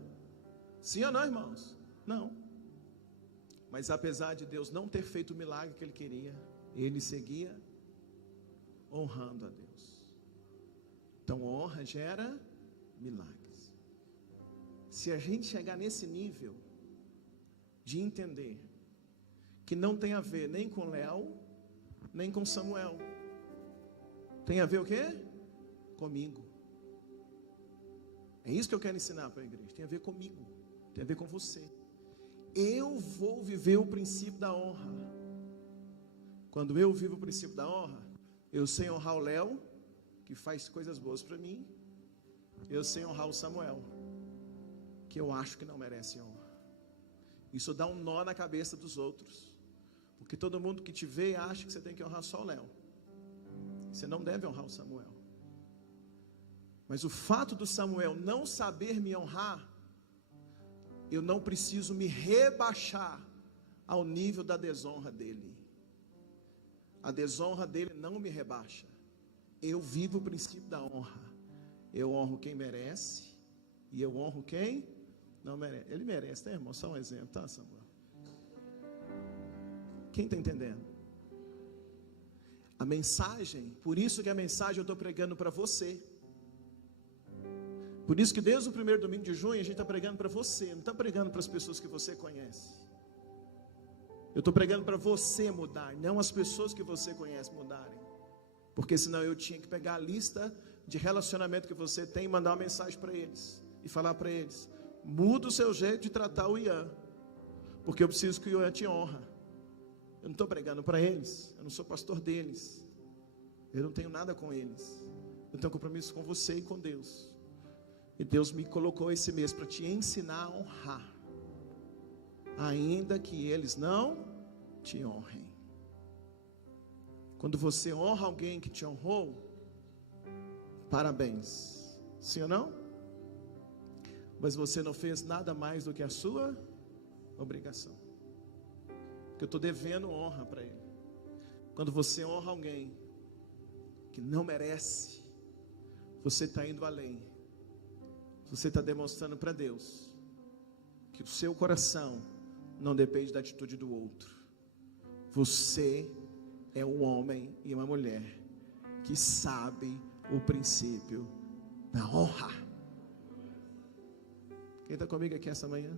Sim ou não, irmãos? Não. Mas apesar de Deus não ter feito o milagre que ele queria, ele seguia honrando a Deus. Então honra gera milagres. Se a gente chegar nesse nível de entender que não tem a ver nem com Léo, nem com Samuel, tem a ver o quê? Comigo. É isso que eu quero ensinar para a igreja. Tem a ver comigo, tem a ver com você. Eu vou viver o princípio da honra. Quando eu vivo o princípio da honra, eu sei honrar o Léo, que faz coisas boas para mim, eu sei honrar o Samuel, que eu acho que não merece honra. Isso dá um nó na cabeça dos outros, porque todo mundo que te vê acha que você tem que honrar só o Léo. Você não deve honrar o Samuel. Mas o fato do Samuel não saber me honrar, eu não preciso me rebaixar ao nível da desonra dele. A desonra dele não me rebaixa. Eu vivo o princípio da honra. Eu honro quem merece e eu honro quem não merece. Ele merece, né, irmão? Só um exemplo, tá, Samuel? Quem está entendendo? A mensagem, por isso que a mensagem eu estou pregando para você. Por isso que desde o primeiro domingo de junho a gente está pregando para você, não está pregando para as pessoas que você conhece. Eu estou pregando para você mudar, não as pessoas que você conhece mudarem. Porque senão eu tinha que pegar a lista de relacionamento que você tem e mandar uma mensagem para eles. E falar para eles, muda o seu jeito de tratar o Ian. Porque eu preciso que o Ian te honra. Eu não estou pregando para eles, eu não sou pastor deles. Eu não tenho nada com eles. Eu tenho compromisso com você e com Deus. E Deus me colocou esse mês para te ensinar a honrar, ainda que eles não te honrem. Quando você honra alguém que te honrou, parabéns, sim ou não? Mas você não fez nada mais do que a sua obrigação, porque eu estou devendo honra para ele. Quando você honra alguém que não merece, você está indo além. Você está demonstrando para Deus que o seu coração não depende da atitude do outro. Você é um homem e uma mulher que sabe o princípio da honra. Quem está comigo aqui essa manhã?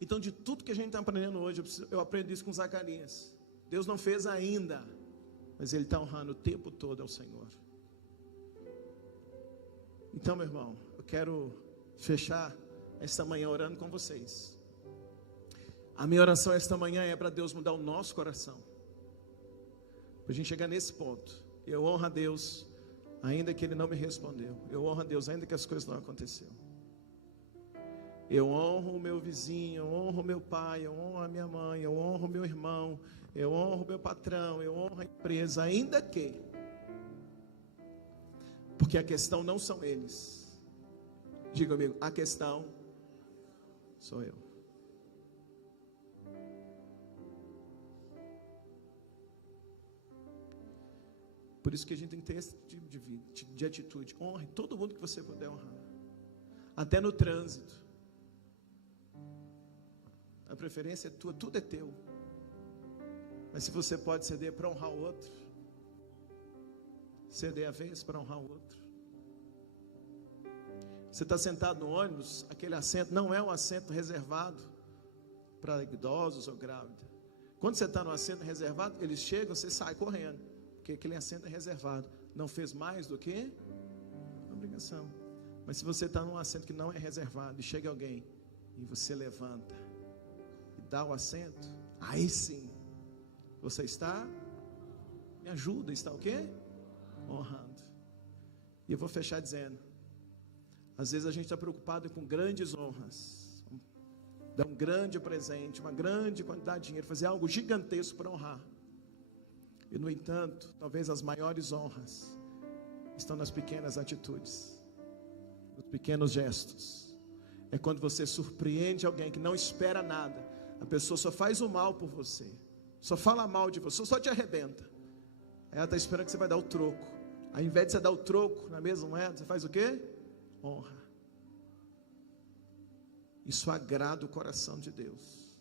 Então, de tudo que a gente está aprendendo hoje, eu aprendi isso com Zacarias. Deus não fez ainda, mas Ele está honrando o tempo todo ao Senhor. Então, meu irmão, eu quero fechar esta manhã orando com vocês. A minha oração esta manhã é para Deus mudar o nosso coração, para a gente chegar nesse ponto. Eu honro a Deus, ainda que Ele não me respondeu. Eu honro a Deus, ainda que as coisas não aconteceram. Eu honro o meu vizinho, eu honro o meu pai, eu honro a minha mãe, eu honro o meu irmão, eu honro o meu patrão, eu honro a empresa, ainda que... Porque a questão não são eles. Diga comigo, a questão sou eu. Por isso que a gente tem que ter esse tipo de vida, de atitude. Honre todo mundo que você puder honrar. Até no trânsito. A preferência é tua, tudo é teu. Mas se você pode ceder para honrar o outro, ceder a vez para honrar o outro. Você está sentado no ônibus, aquele assento não é um assento reservado para idosos ou grávidas. Quando você está no assento reservado, eles chegam, você sai correndo, porque aquele assento é reservado. Não fez mais do que obrigação. Mas se você está num assento que não é reservado e chega alguém e você levanta e dá o assento, aí sim você está, me ajuda, está o quê? Honrando. E eu vou fechar dizendo, às vezes a gente está preocupado com grandes honras, dar um grande presente, uma grande quantidade de dinheiro, fazer algo gigantesco para honrar. E no entanto, talvez as maiores honras estão nas pequenas atitudes, nos pequenos gestos. É quando você surpreende alguém que não espera nada, a pessoa só faz o mal por você, só fala mal de você, só te arrebenta. Ela está esperando que você vai dar o troco. Ao invés de você dar o troco na mesma moeda, você faz o quê? Honra. Isso agrada o coração de Deus.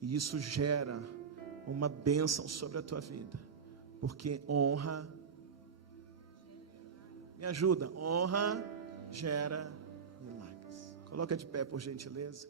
E isso gera uma bênção sobre a tua vida. Porque honra, me ajuda, honra gera milagres. Coloca de pé, por gentileza.